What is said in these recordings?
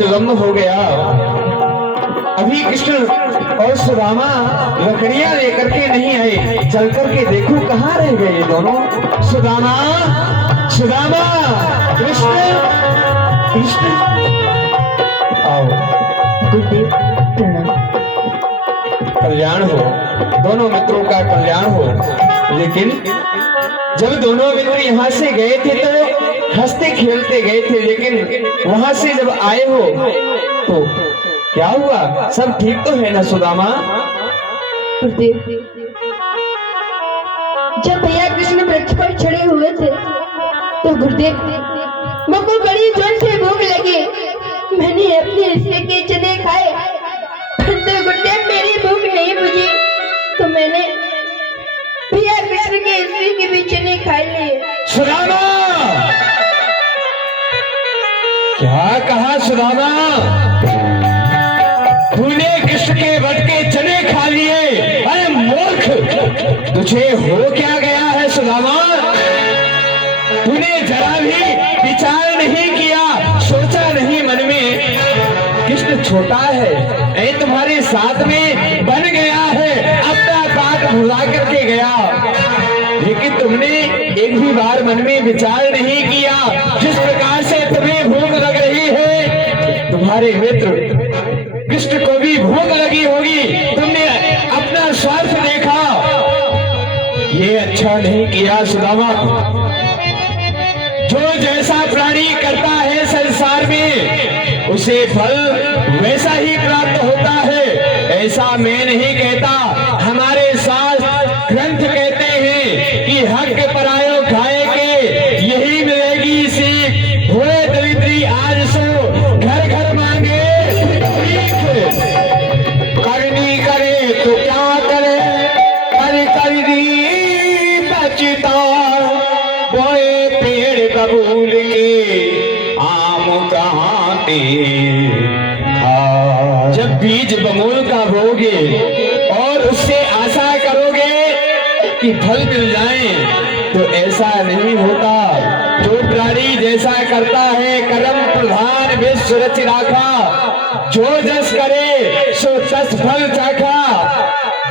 विलंब हो गया। अभी कृष्ण और सुदामा लकड़ियां लेकर के नहीं आए। चल करके देखो कहाँ रह गए ये दोनों। सुदामा, सुदामा, कृष्ण, कृष्ण, आओ। गुरुदेव प्रणाम। कल्याण हो, दोनों मित्रों का कल्याण हो। लेकिन जब दोनों मित्र यहाँ से गए थे तो हंसते खेलते गए थे, लेकिन वहां से जब आए हो तो क्या हुआ? सब ठीक तो है ना सुदामा? गुरुदेव, जब भैया कृष्ण वृक्ष पर चढ़े हुए थे तो गुरुदेव मुझको बड़ी जोर से भूख लगी। मैंने अपने हिस्से के चने खाए, तो गुरुदेव मेरी भूख नहीं बुझी तो मैंने भैया कृष्ण के हिस्से के भी चने खाए लिए। सुदामा, क्या कहा सुदामा? तूने कृष्ण के वट के चने खा लिए? अरे मूर्ख, तुझे हो क्या गया है सुदामा? तूने जरा भी विचार नहीं किया, सोचा नहीं मन में कृष्ण छोटा है, ऐ तुम्हारे साथ में बन गया है, अपना बात भुला करके गया। लेकिन तुमने एक भी बार मन में विचार नहीं किया जिस प्रकार से तुम्हें भूख लग रही है, तुम्हारे मित्र कृष्ण को भी भूख लगी होगी। तुमने अपना स्वार्थ देखा, ये अच्छा नहीं किया सुदामा। जो जैसा प्राणी करता है संसार में उसे फल वैसा ही प्राप्त होता है, ऐसा मैं नहीं कहता। हमारे शास्त्र ग्रंथ कहते हैं कि हक परायो खाए के यही मिलेगी सीख। हुए दरिद्री आज सो घर घर मांगे करनी करे तो क्या करे, कर दी बचता बोए पेड़ कबूल के आम कहाँ ते। जब बीज बमूल का बोगे और उससे आशा करोगे कि फल मिल जाए तो ऐसा नहीं होता। जो प्राणी जैसा करता है कर्म प्रधान विश्व रच राखा, जो जस करे सो तस फल चाखा।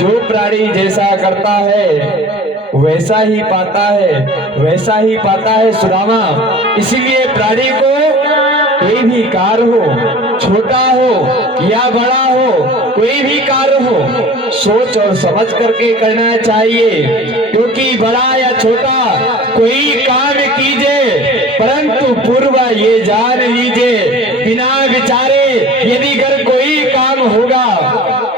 जो प्राणी जैसा करता है वैसा ही पाता है, वैसा ही पाता है सुदामा। इसीलिए प्राणी को कोई भी कार्य हो, छोटा हो या बड़ा हो, कोई भी कार्य हो, सोच और समझ करके करना चाहिए। क्योंकि बड़ा या छोटा कोई काम कीजिए, परंतु पूर्व ये जान लीजिए बिना विचारे यदि अगर कोई काम होगा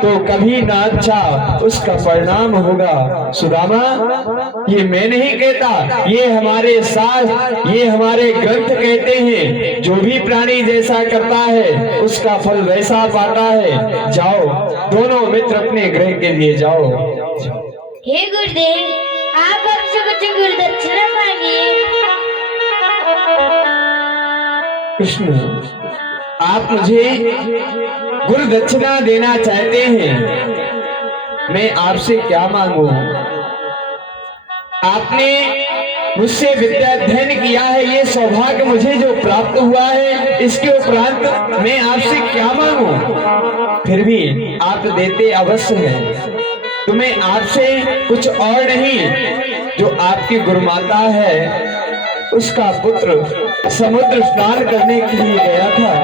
तो कभी ना अच्छा उसका परिणाम होगा। सुदामा, ये मैं नहीं कहता, ये हमारे शास्त्र, ये हमारे ग्रंथ कहते हैं। जो भी प्राणी जैसा करता है उसका फल वैसा पाता है। जाओ दोनों मित्र अपने गृह के लिए जाओ। हे गुरुदेव, आप हमसे कुछ गुरुदक्षिणा मांगिए। कृष्ण, आप मुझे गुरु दक्षिणा देना चाहते हैं, मैं आपसे क्या मांगू? आपने मुझसे विद्या अध्ययन किया है, ये सौभाग्य मुझे जो प्राप्त हुआ है, इसके उपरांत मैं आपसे क्या मांगू? फिर भी आप देते अवश्य हैं। तो मैं आपसे कुछ और नहीं, जो आपकी गुरुमाता है उसका पुत्र समुद्र स्नान करने के लिए गया था,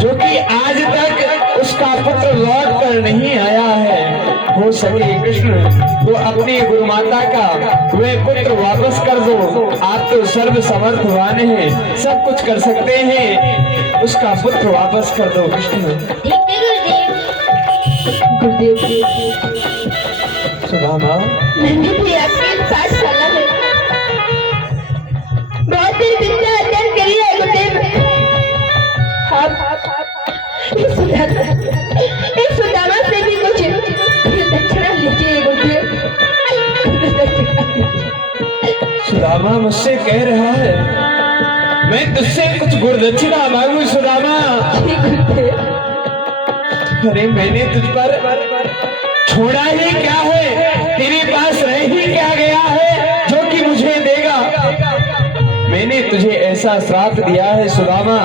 जो कि आज तक उसका पुत्र लौट कर नहीं आया है। हो सके कृष्ण तो अपनी गुरुमाता का वह पुत्र वापस कर दो। आप तो सर्व समर्थवान हैं, सब कुछ कर सकते हैं, उसका पुत्र वापस कर दो कृष्ण। गुरुदेव, सुदामा, मैंने भी आपके साथ चला है, बहुत ही विद्या अध्ययन करी है गुरुदेव। इस सुदामा से भी कुछ दक्षिणा लीजिए गुरुदेव। सुदामा मुझसे कह रहा है मैं तुझसे कुछ गुरुदक्षिणा मांगू? सुदामा, अरे मैंने तुझ पर छोड़ा ही क्या है, तेरे पास रह ही क्या गया है जो कि मुझे देगा? मैंने तुझे ऐसा श्राप दिया है सुदामा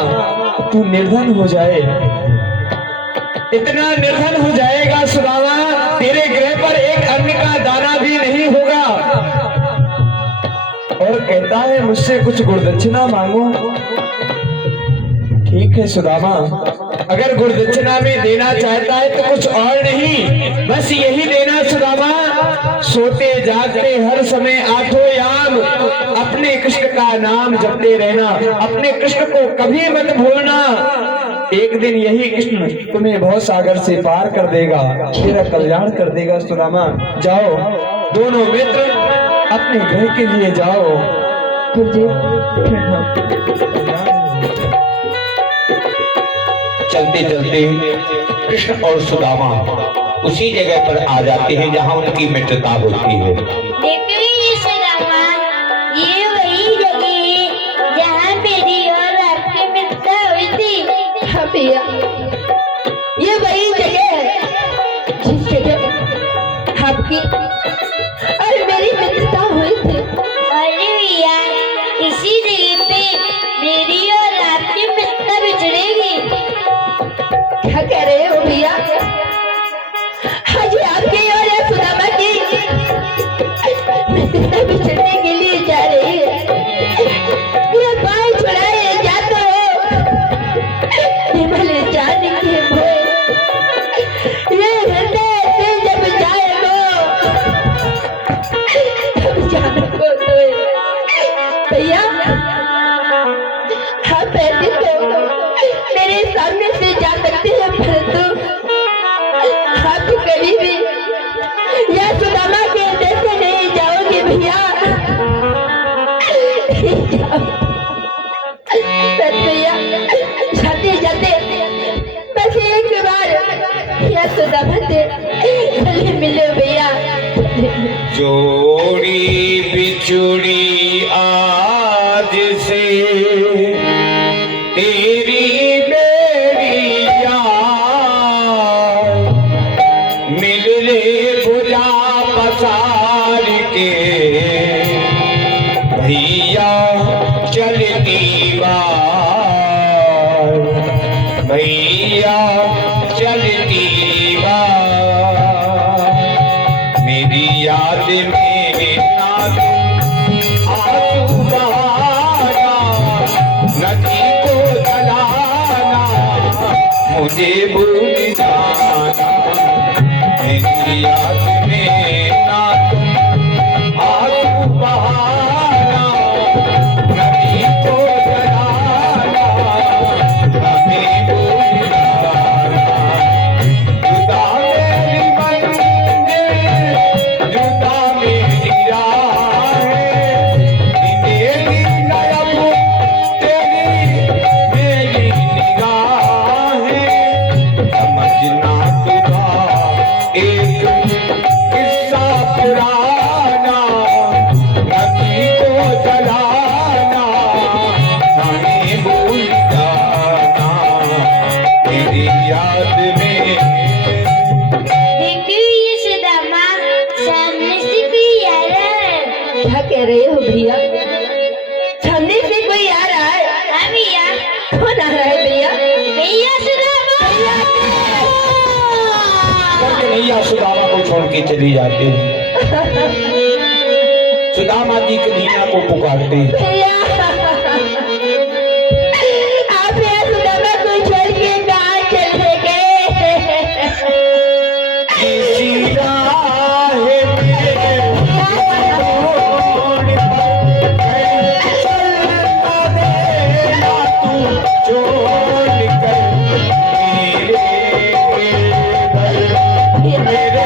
तू निर्धन हो जाए, इतना निर्धन हो जाएगा सुदामा, तेरे गृह पर एक अन्न का दाना भी नहीं होगा। और कहता है मुझसे कुछ गुरुदक्षिणा मांगो। ठीक है सुदामा, अगर गुरुदक्षिणा में देना चाहता है तो कुछ और नहीं, बस यही देना सुदामा, सोते जागते हर समय आठों याम अपने कृष्ण का नाम जपते रहना, अपने कृष्ण को कभी मत भूलना। एक दिन यही कृष्ण तुम्हें भव सागर से पार कर देगा, तेरा कल्याण कर देगा सुदामा। जाओ दोनों मित्र अपने घर के लिए जाओ। चलते चलते कृष्ण और सुदामा उसी जगह पर आ जाते हैं जहां उनकी मित्रता होती है। देखो ये सुदामा, ये वही जगह है जहाँ मेरी और आपकी मित्रता हुई थी। हाँ भैया, ये वही जगह है जिस जगह आपकी और मेरी मित्रता हुई थी। अरे भैया, इसी जगह पे मेरी और आपकी मित्रता बिछड़ेगी। क्या कह रहे हो भैया? आज आपकी और या सुदामा की मित्रता बिछड़ने के लिए जा रही है। ये पाँव छुड़ाए जाता हो हिमालय जाने के भोए, ये हृदय से जब जाएगा तब जाने को तो भैया हाँ पहले तो मेरे सामने से जा सकते हैं, परंतु आप कभी भी या सुदामा के जैसे नहीं जाओगे भैया। बस भैया जाते जाते बस एक बार या सुदामा से गले मिलो भैया। जोड़ी बिछुड़ी आज से तेरी मेरी यार, मिल ले भुजा पसार के भैया चलती बार, भैया चलती बार, मेरी याद में ना आंसू बहाना, नदी को जलाना, मुझे भूल जाना, मेरी याद में ना आंसू बहाना, नदी को जलाना, हमें भूल जाना, जुदा मेरी मंजिल, जुदा मेरी राहें, तेरी नयन तेरी मेरी निगाहें, समझना तुझा एक किस्सा पुराना, नदी को जलाना, हमें भूल जाना, तेरी याद में। देखो ये सुदामा, सामने से कोई आ रहा है। क्या कह रहे हो भैया? सामने से कोई आ रहा है? हाँ भैया, कौन आ रहा है भैया? भैया सुदामा, करके नैया सुदामा को छोड़ के चली जाते हैं। सुदामा जी कन्हैया को पुकारते हैं। भैया आप या सुदामा को छोड़ के कहाँ चले गए? किसी राह में मोड़ पर चल ना देना तू छोड़ कर मेरे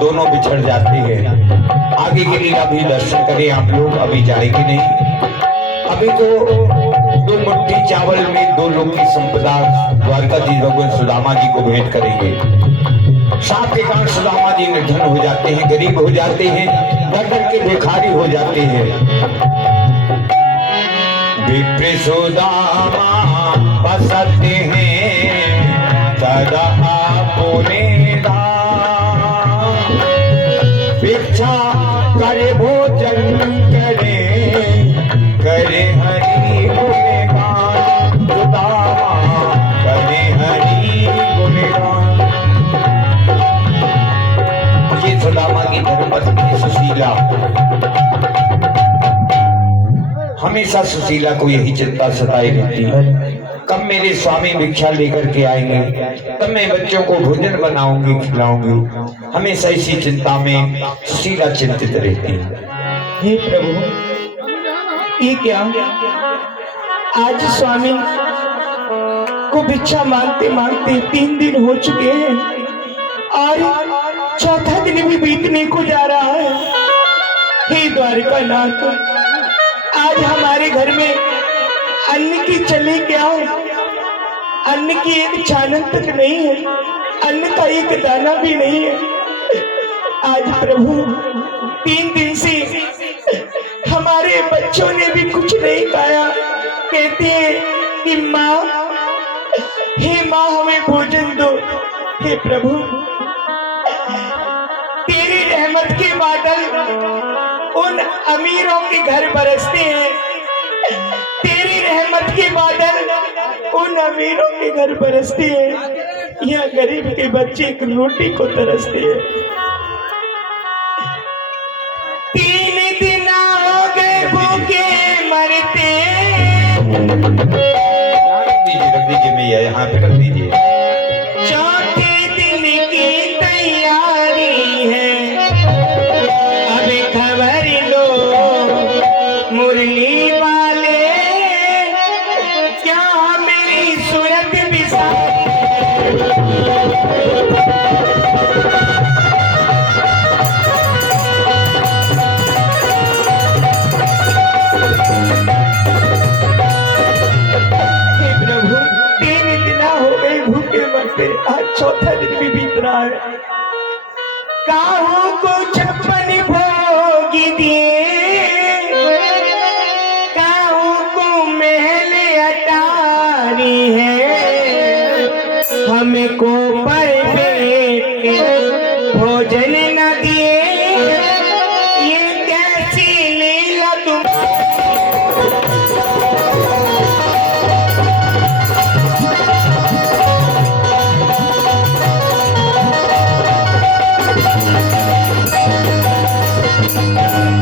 दोनों बिछड़ जाते हैं। आगे के लीला भी दर्शन करें आप लोग, अभी जाएगी नहीं। अभी तो 2 मुट्ठी चावल में 2 लोग की संपदा द्वारकाधीश भगवान सुदामा जी को भेंट करेंगे। साथ के कारण सुदामा जी निर्धन हो जाते हैं, गरीब हो जाते हैं, गर्दन के भिखारी हो जाते हैं। विप्र सुदामा बसते हैं सदा आपने दान, भिक्षा करे भोजन करे करे हरि गुणगान, सुदामा करे हरि गुणगान। ये सुदामा की धर्मपत्नी सुशीला, हमेशा सुशीला को यही चिंता सताई रहती है, कब मेरे स्वामी भिक्षा लेकर के आएंगे, कब मैं बच्चों को भोजन बनाऊंगी खिलाऊंगी। हमेशा इसी चिंता में सुशीला चिंतित रहती है। हे प्रभु, ये क्या, आज स्वामी को भिक्षा मांगते मांगते 3 दिन हो चुके हैं और चौथा दिन भी बीतने को जा रहा है। हे द्वारकानाथ, आज हमारे घर में अन्न की चले क्या है, अन्न की एक छानन तक नहीं है, अन्न का एक दाना भी नहीं है। आज प्रभु 3 दिन से हमारे बच्चों ने भी कुछ नहीं खाया। कहते हैं कि माँ, हे माँ हमें भोजन दो। हे प्रभु, तेरी रहमत के बादल उन अमीरों के घर बरसते हैं, तेरी रहमत के बादल उन अमीरों के घर बरसते हैं, यह गरीब के बच्चे एक रोटी को तरसते हैं। 3 दिन हो गए भूखे मरते, रख दीजिए मैया, यहाँ पे रख दीजिए। चौथे दिन की तैयारी है, अब खबर लो मुरली वाले, क्या मेरी सूरत बिसारी। हे प्रभु, 3 दिन हो गए भूखे मरते, आज चौथा दिन भी बीत रहा है। काहू को 56 भोग दिए, काहू को महल अटारी है, हमको पर पेट भोजन न दिए, ये कैसी लीला तुम्हारी।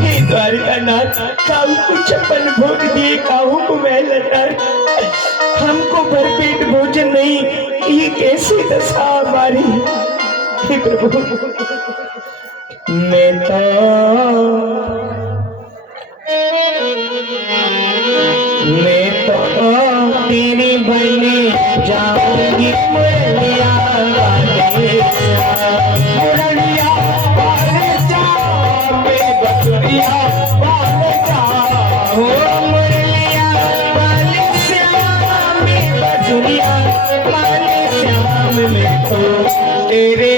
हे द्वारकानाथ, काहू को 56 भोग दिए, काहू को महल अटारी, हमको भरपेट भोजन नहीं, ये कैसी दशा हमारी। हे प्रभु, मैं तो तेरी बने जाऊंगी मुरलिया वाले मुरलिया वाले जाओ, मैं बसुरिया वाले जाओ, मुरलिया वाले श्याम, मैं बसुरिया वाले श्याम, मैं तो तेरे